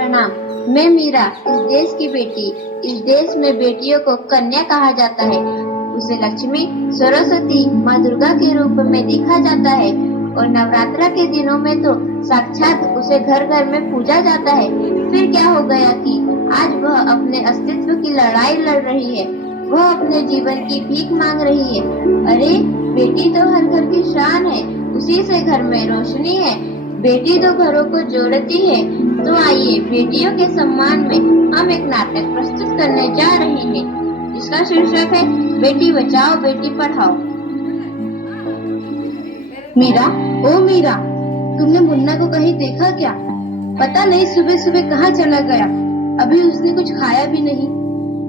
प्रणाम। मैं मीरा, इस देश की बेटी। इस देश में बेटियों को कन्या कहा जाता है। उसे लक्ष्मी, सरस्वती, माँ दुर्गा के रूप में देखा जाता है और नवरात्रा के दिनों में तो साक्षात उसे घर घर में पूजा जाता है। फिर क्या हो गया कि आज वह अपने अस्तित्व की लड़ाई लड़ रही है। वह अपने जीवन की भीख मांग रही है। अरे, बेटी तो हर घर की शान है, उसी से घर में रोशनी है। बेटी तो घरों को जोड़ती है। तो आइए, बेटियों के सम्मान में हम एक नाटक प्रस्तुत करने जा रहे हैं, जिसका शीर्षक है बेटी बचाओ बेटी पढ़ाओ। मीरा, ओ मीरा, तुमने मुन्ना को कहीं देखा क्या? पता नहीं सुबह सुबह कहाँ चला गया। अभी उसने कुछ खाया भी नहीं,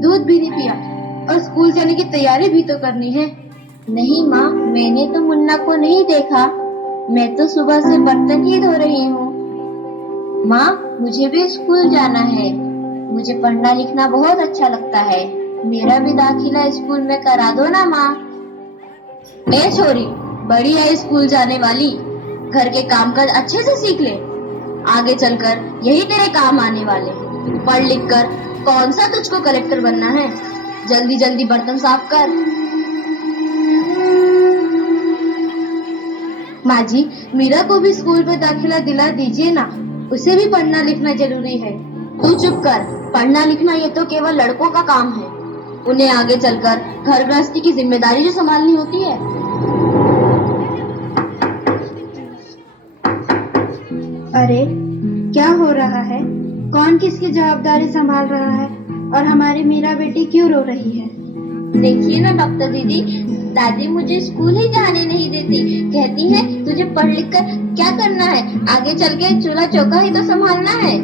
दूध भी नहीं पिया और स्कूल जाने की तैयारी भी तो करनी है। नहीं माँ, मैंने तो मुन्ना को नहीं देखा। मैं तो सुबह से बर्तन ही धो रही हूँ। माँ, मुझे भी स्कूल जाना है। मुझे पढ़ना लिखना बहुत अच्छा लगता है। मेरा भी दाखिला स्कूल में करा दो ना माँ। ए छोरी, बड़ी है स्कूल जाने वाली, घर के काम काज अच्छे से सीख ले। आगे चलकर यही तेरे काम आने वाले। पढ़ लिख कर कौन सा तुझको कलेक्टर बनना है? जल्दी जल्दी बर्तन साफ कर। माँ जी, मीरा को भी स्कूल में दाखिला दिला दीजिए ना, उसे भी पढ़ना लिखना जरूरी है। तू चुप कर, पढ़ना लिखना ये तो केवल लड़कों का काम है। उन्हें आगे चलकर घर गृहस्थी की जिम्मेदारी जो संभालनी होती है। अरे, क्या हो रहा है? कौन किसकी जवाबदारी संभाल रहा है और हमारी मीरा बेटी क्यों रो रही है? देखिए ना डॉक्टर दीदी, दादी मुझे स्कूल ही जाने नहीं देती। कहती है तुझे पढ़ लिख कर क्या करना है, आगे चल के चूल्हा चौका ही तो संभालना है।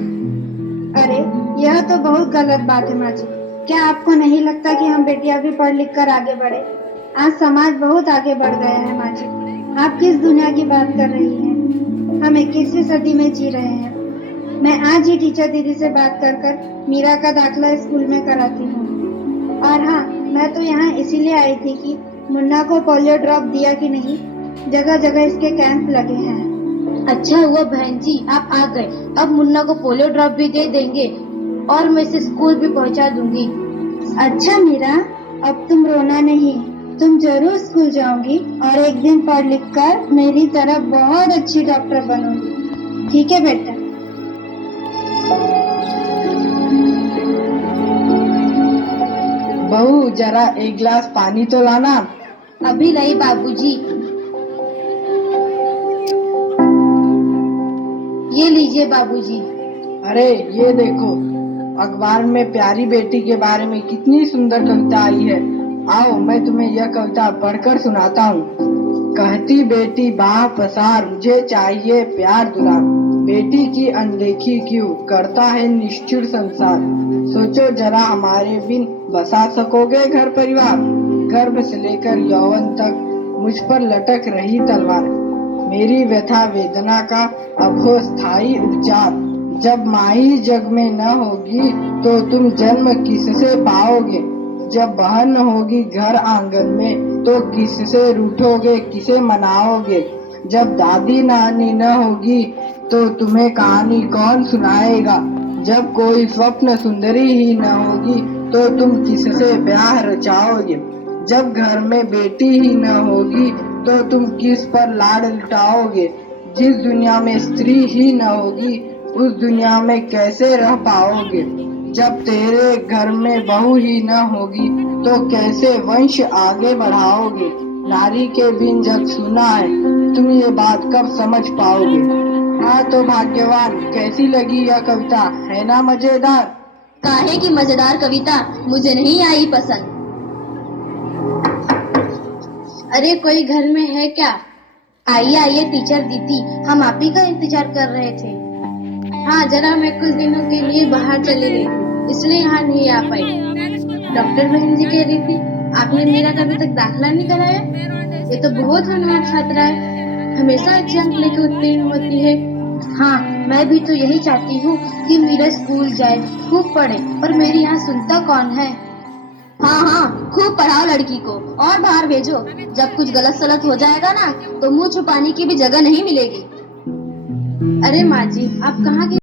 अरे, यह तो बहुत गलत बात है माँ जी। क्या आपको नहीं लगता कि हम बेटियां भी पढ़ लिख कर आगे बढ़े? आज समाज बहुत आगे बढ़ गया है माँ जी। आप किस दुनिया की बात कर रही हैं? हम 21वीं सदी में जी रहे हैं। मैं आज ही टीचर दीदी से बात कर मीरा का दाखिला स्कूल में कराती हूँ। और हाँ, मैं तो यहाँ इसीलिए आई थी कि मुन्ना को पोलियो ड्रॉप दिया कि नहीं। जगह जगह इसके कैंप लगे हैं। अच्छा हुआ बहन जी आप आ गए। अब मुन्ना को पोलियो ड्रॉप भी दे देंगे और मैं इसे स्कूल भी पहुंचा दूंगी। अच्छा मीरा, अब तुम रोना नहीं, तुम जरूर स्कूल जाओगी और एक दिन पढ़ लिख कर मेरी तरह बहुत अच्छी डॉक्टर बनोगी। ठीक है बेटा? बहू, जरा एक गिलास पानी तो लाना। अभी नहीं बाबूजी। ये लीजिए बाबूजी। अरे ये देखो, अखबार में प्यारी बेटी के बारे में कितनी सुंदर कविता आई है। आओ मैं तुम्हें यह कविता पढ़कर सुनाता हूँ। कहती बेटी बाह पसार, मुझे चाहिए प्यार दुलार। बेटी की अनदेखी क्यों करता है निष्ठुर संसार। सोचो जरा हमारे बिन बसा सकोगे घर परिवार। गर्भ से लेकर यौवन तक मुझ पर लटक रही तलवार। मेरी व्यथा वेदना का अब हो स्थायी उपचार। जब माई जग में न होगी तो तुम जन्म किससे पाओगे। जब बहन होगी घर आंगन में तो किससे रूठोगे, किसे मनाओगे। जब दादी नानी न होगी तो तुम्हें कहानी कौन सुनाएगा। जब कोई स्वप्न सुंदरी ही न होगी तो तुम किससे ब्याह रचाओगे। जब घर में बेटी ही न होगी तो तुम किस पर लाड लुटाओगे। जिस दुनिया में स्त्री ही न होगी उस दुनिया में कैसे रह पाओगे। जब तेरे घर में बहू ही न होगी तो कैसे वंश आगे बढ़ाओगे। नारी के बिन जग सुना है, तुम ये बात कब समझ पाओगे। हाँ तो भाग्यवान, कैसी लगी यह कविता, है ना मजेदार? काहे की मजेदार कविता, मुझे नहीं आई पसंद। अरे कोई घर में है क्या? आइए आइए टीचर दीदी, हम आप ही का इंतजार कर रहे थे। हाँ, जरा मैं कुछ दिनों के लिए बाहर चली गई थी, इसलिए यहाँ नहीं आ पाई। डॉक्टर बहन जी कह रही थी आपने मीरा का अभी तक दाखिला नहीं कराया। ये तो बहुत होनहार छात्रा है, हमेशा अच्छे अंक लेकर उत्तीर्ण होती है। हाँ, मैं भी तो यही चाहती हूँ कि मीरा स्कूल जाए, खूब पढ़े, पर मेरी यहाँ सुनता कौन है। हाँ हाँ, खूब पढ़ाओ लड़की को और बाहर भेजो। जब कुछ गलत सलत हो जाएगा ना तो मुंह छुपाने की भी जगह नहीं मिलेगी। अरे माँ जी, आप कहाँ